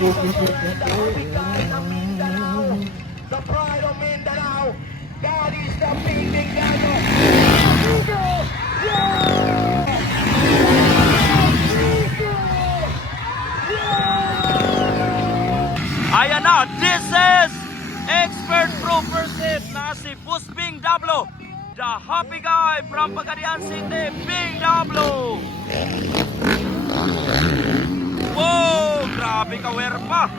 The pride of Mindanao. That is the Bing Gallo. Ayan na, this is expert pro person na si Boss Bing Dablo, the happy guy from Pagadian City, Bing Dablo. Wow, grabe ka, werpa.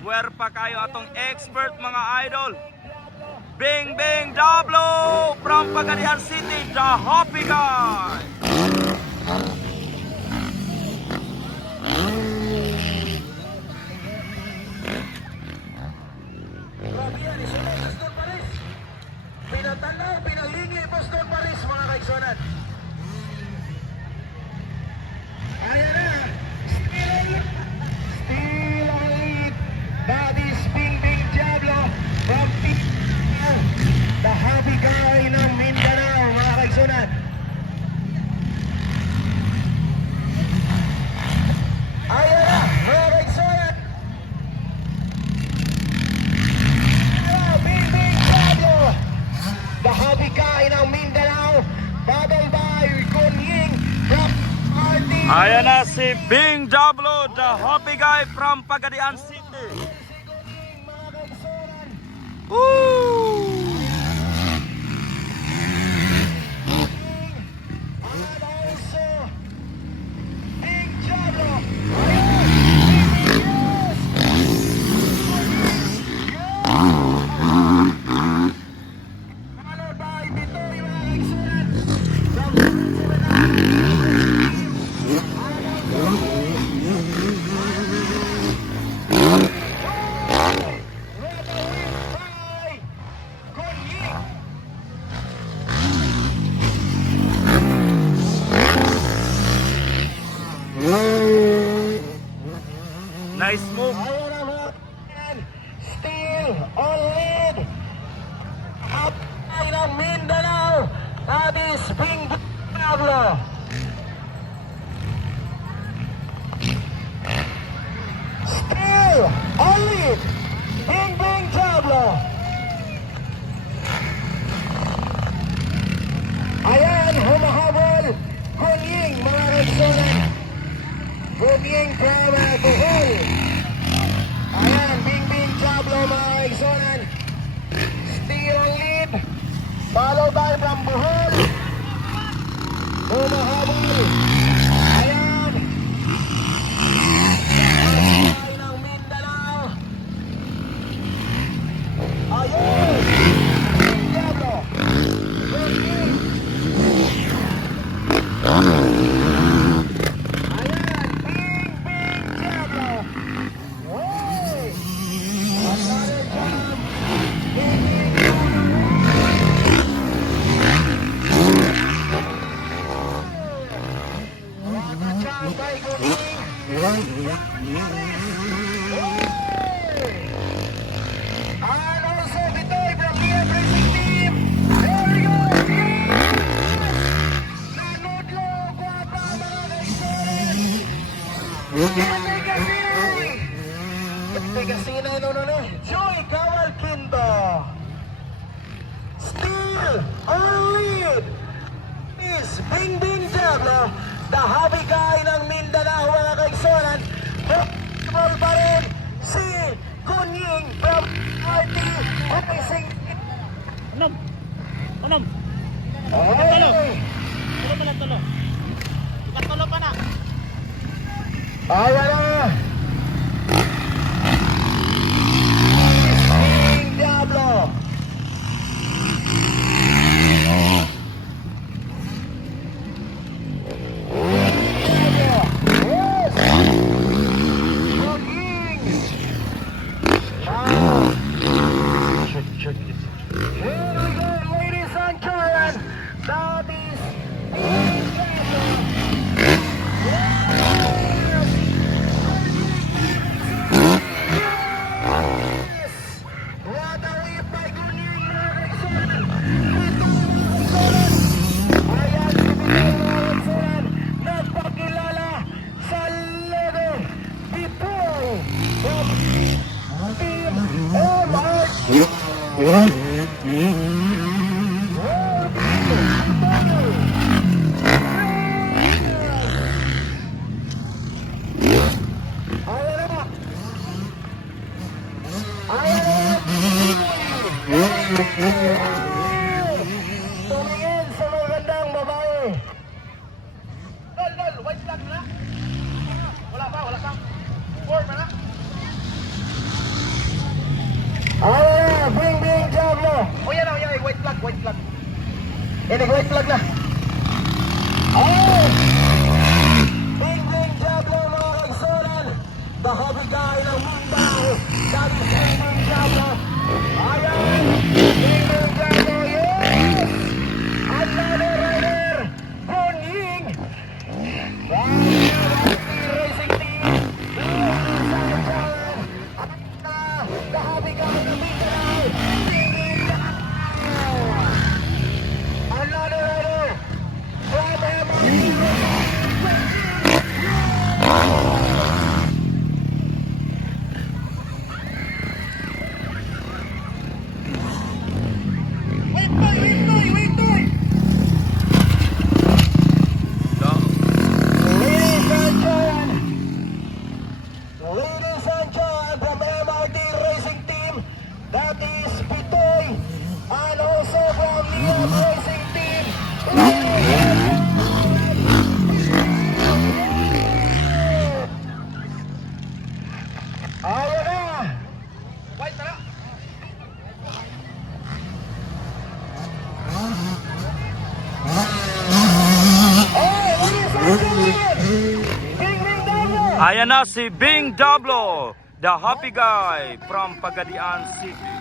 Werpa kayo atong expert mga idol. Bing Dablo from Pagadian City, the happy guy. Pinatanaw, pinalingi, Pastor Paris, mga kaigsonan. Ayan na. Still on lead. That is Bing Diablo from Mindanao. The happy guy ng Mindanao, mga kaigsonan. Ayan na, mga kaigsonan. Bing Diablo. The happy guy ng Mindanao, battle by Kunying from RT. Ayan na si Bing Dablo, the happy guy from Pagadian City. Woo! And also, Bing Diablo. Followed by Bitoy, mga kaigsonan. Nice move. Still on lead. Up ng Mindanao. That is Bing Diablo. Still on lead. Bing Diablo. Ayan, humahabol. Kunying, mga kaigsonan. Kunying from Bohol. Ayan, Bing Diablo, mga kaigsonan. Still on lead. Followed by from Bohol. Humahabol. Ayan. Ay ng Mindanao. Ayun. Bing Diablo. Kunying. Ayan, Bing Diablo. Hey! Another jump. Bing Diablo. What a jump by Kunying. Hey! And also Bitoy from Liam Racing Team. There we go. Nanudlo, guwapa, mga kaigsonan. Casino, no. Joy Cavalquinto. Still on lead is Bing Diablo, the happy guy ng Mindanao, mga kaigsonan. Ball pa rin si Kunying from RT Racing. Unom. Okay. Tulo. Ikatulo pa na. Ayan na. Bing Diablo. Check this. Here we go, ladies and gentlemen. That is Bing Diablo. Oh! Bing Bing Diablo mga kaigsonan. The hobby guy ng Mindanao. That is Bing Bing Diablo. Ayan! Bing Bing Diablo, yes! Another rider! Boning! Racing team! The hobby guy ng Mindanao. Bing Bing Diablo! Another rider! From MRT. So, Ladies and gentlemen, from MRT Racing Team, that is Pitoy, and also from Neon Racing Team, ayun na! Oh, ladies and gentlemen, Bing Bing Dablo! ayan na si Bing Dablo, the happy guy from Pagadian City.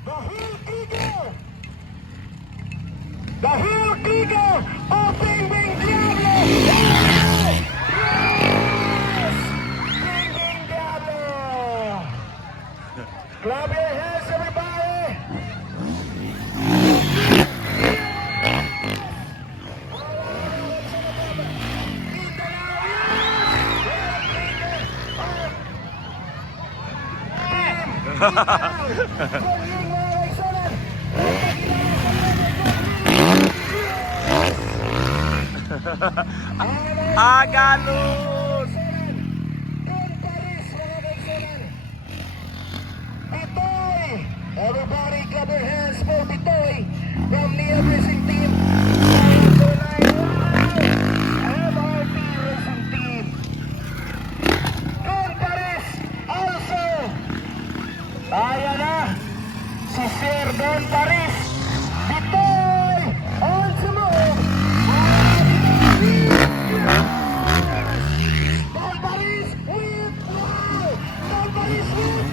The Hill Kicker! The Hill Kicker of Bing Bing Diablo! Yes! Yes! Bing Bing Diablo! Clap your hands, everybody! Agalon! Pitoy! Everybody clap your hands for Pitoy from the Racing Team. MRT Racing Team. Don Paris also. Ayan na. Si Sir Don Paris. Pitoy! On the move. Don Paris with wow! Don Paris with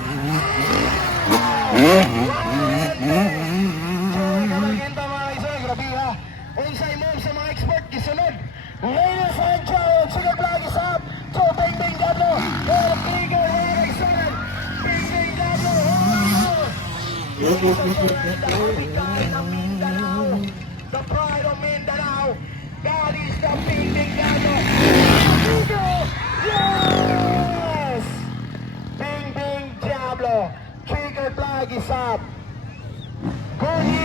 Ladies and gentlemen, sige flag is up. So, Bing Bing Diablo. El Clicker, mga kaisanan. Bing Bing Diablo. Ladies and gentlemen, the happy guy ng Mindanao. The pride of Mindanao. That is the Bing Bing Diablo. Yes! Bing Bing Diablo. Trigger flag is up. Good